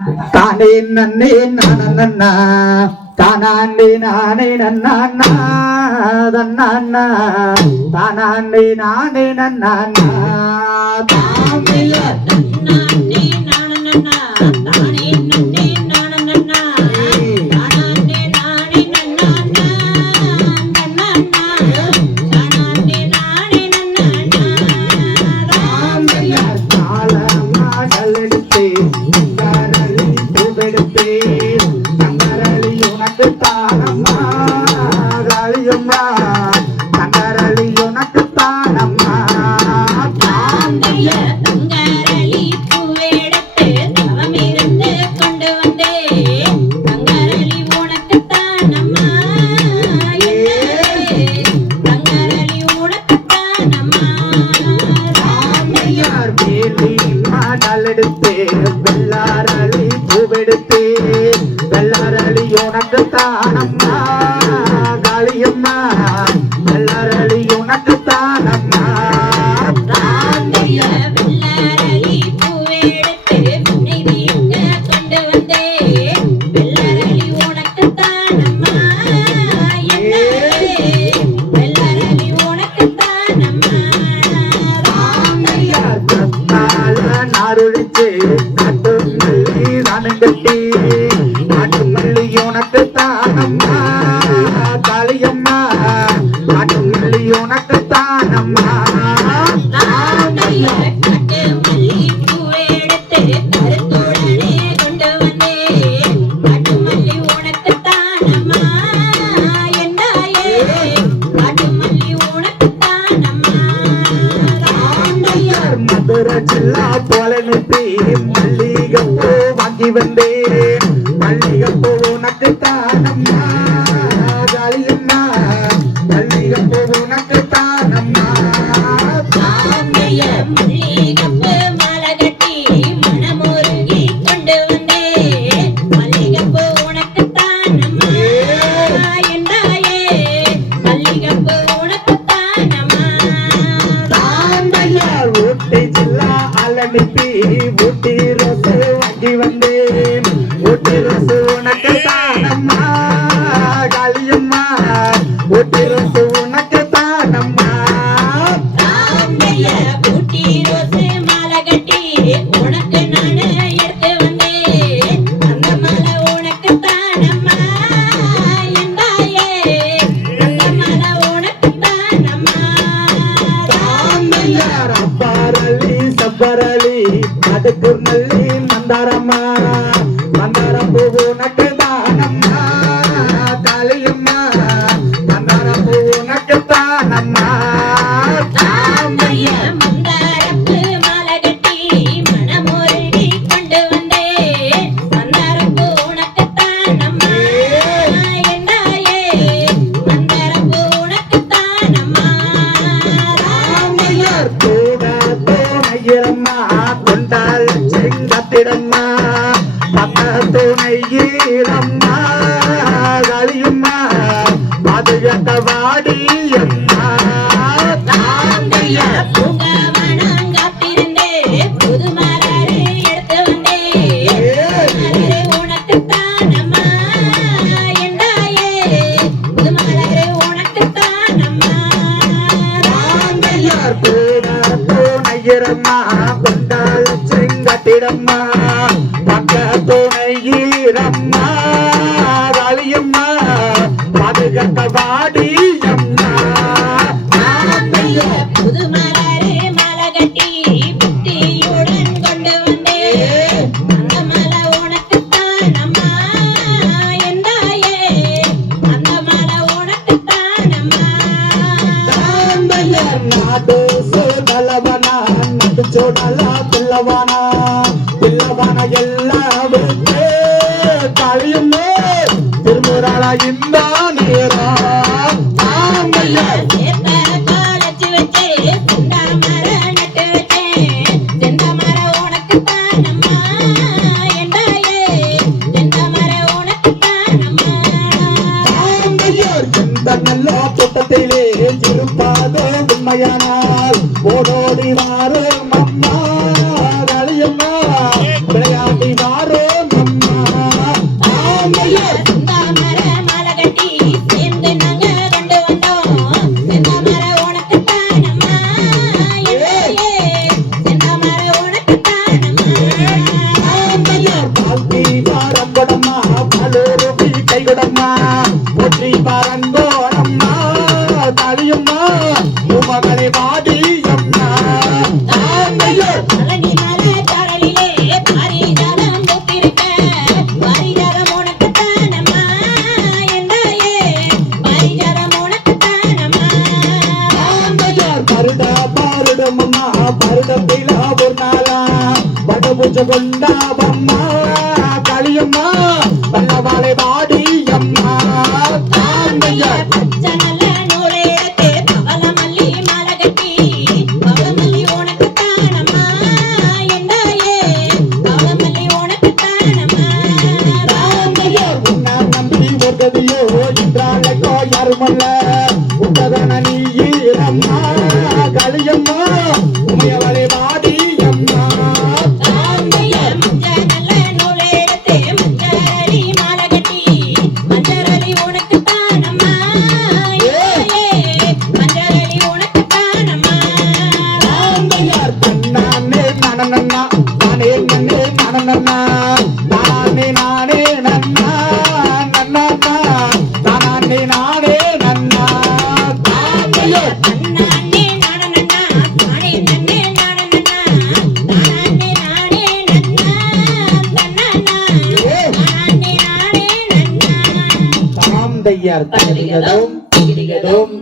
தானே நன்னே நானண்ணா தானாண்டி நானே நன்னா தன்னா தானாண்டி நானே நன்னா தாமில நன்னே நானண்ணா தானே நன்னே நானண்ணா தானாண்டி நானே நன்னா தன்னா தானாண்டி நானே நன்னா தாமில தாளமா கலெடுத்தே தங்கரளி உனக்கு தானம்மா காளியம்மா தங்கரளி உனக்கு தானம்மா தாந்தைய தங்கரளி பூவெடுத்து தவமிருந்து கொண்டு வந்தே தங்கரளி உனக்கு தானம்மா தங்கரளி உனக்கு தானம்மா தாந்தையார் வேலி மாடல் எடுத்தே வெள்ளாரளி பூவெடுத்தே வெள்ளாரளி உனக்கு தானம்மா காளியம்மா வெள்ளாரளி உனக்கு தானம்மா தாந்தைய வெள்ளரளி பூவெடுத்து புனைவிங்க கொண்டு வந்தே வெள்ளரளி உனக்கு தானம்மா வெள்ளரளி உனக்கு தானம்மா தாந்தையார் கண்ணால நாருழிச்சே காட்டு மல்லி நானுங்கட்டி காட்டு மல்லி உனக்கு தானம்மா காளியம்மா காட்டு மல்லி உனக்கு தானம்மா தாந்தைய காட்டு மல்லி பூவெடுத்து கருத்துடனே கொண்டு வந்தே காட்டு மல்லி உனக்கு தானம்மா என்னாயே காட்டு மல்லி உனக்கு தானம்மா தாந்தையார் மதுரை ஜில்லா போலனுப்பி மல்லிகைப்பூ வாங்கி வந்தேன் மல்லிகைப்பூ உனக்கு தானம்மா காளியம்மா மல்லிகைப்பூ உனக்கு தானம்மா தாந்தைய மல்லிகைப்பூ மாலை கட்டி மனமுருகி கொண்டு வந்தே மல்லிகைப்பூ உனக்கு தானம்மா என்னாயே மல்லிகைப்பூ உனக்கு தானம்மா தாந்தையார் ஊட்டி ஜில்லா அலனுப்பி ஊட்டி ரோசு வாங்கி வந்தேன் ஊட்டி ரோசு உனக்கு தானம்மா காளியம்மா ஊட்டி ரோசு உனக்கு தானம்மா தாந்தைய ஊட்டி ரோசு மாலை கட்டி உனக்கு நானு எடுத்து வந்தேன் அந்த மாலை உனக்கு தானம்மா என்னாயே அந்த மாலை உனக்கு தானம்மா தாந்தையார் அப்பாரளி சப்பரளி அதுக்கு மல்லி மந்தாரம்மா மந்தாரம் பூ உனக்கு தானம்மா காளியம்மா மந்தாரம் பூ உனக்கு தானம்மா தாந்தைய மந்தாரப்பு மாலை கட்டி மனமுருகி கொண்டு வந்தே மந்தாரப்பு உனக்கு தானம்மா என்னாயே மந்தாரப்பு உனக்கு தானம்மா தாந்தையார் கூட துணையிரம்மா கொண்டால் செங்கத்திடம்மா பக்க துணையிரம்மா காளியம்மா பாதுகாத்த வாடியம்மா தாந்தைய பூங்கவனங்காத்திருந்தே புது மலரு எடுத்து வந்தே மலரு உனக்கு தானம்மா என்னாயே புது மலரு உனக்கு தானம்மா தாந்தையார் கூட துணையிரம்மா கொண்டால் செங்கத்திடம்மா பக்க துணையிரம்மா காளியம்மா பாதுகாத்த வாடியம்மா தாந்தைய புது மலரு மாலை கட்டி புத்தியுடன் கொண்டு வந்தே அந்த மலை உனக்கு தானம்மா என்னாயே அந்த மலை உனக்கு தானம்மா தாந்தையார் நாடு சோதலவனா நட்டு சோடலா பிள்ளவானா பிள்ளவான எல்லாம் காளியம்மா திருமுறாளா இந்த நேரம் தாந்தையார் சேர்த்த காலச்சு வச்சு செந்தாமர நட்டு வச்சேன் செந்தாமர உனக்கு தானம்மா என்னாயே செந்தாமர உனக்கு தானம்மா தாந்தையார் எந்த நல்ல தோட்டத்திலே இருப்பாதோ உண்மையானால் ஓடோடி வாரும் அம்மா கொண்டாவம்மா களியம்மா வல்லவாளை வாடியம்மா தாந்தையார் பச்சை நல்ல நூலை எடுத்து பவளமல்லி மாலை கட்டி பவளமல்லி உனக்கு தானம்மா எந்தாயே பவளமல்லி உனக்கு தானம்மா தாந்தையார் உன்னை நம்பி ஒருகதியோ என்றாலைக்கோ யாருமல்ல உண்டதன நீ ஈரம்மா களியம்மா உமையவளை வாடியம்மா தாந்தையார் மஞ்சள் நல்ல நூலை எடுத்து மஞ்சளி மாலை கட்டி மஞ்சளி உனக்கு தானம்மா எந்தாயே மஞ்சளி உனக்கு தானம்மா தாந்தையார் தன்னானே நனநன்னா நானே நன்னே நனநன்னா நானே நானே நன்னா நன்னா நானே நானே நன்னா தாந்தையார் அண்ணானே நானண்ணா நானே நன்னே நானண்ணா நானே நானே நன்னா தன்னண்ணா நானே நானே நன்னா தாந்தையார் தகிரிகதோம் தகிரிகதோம்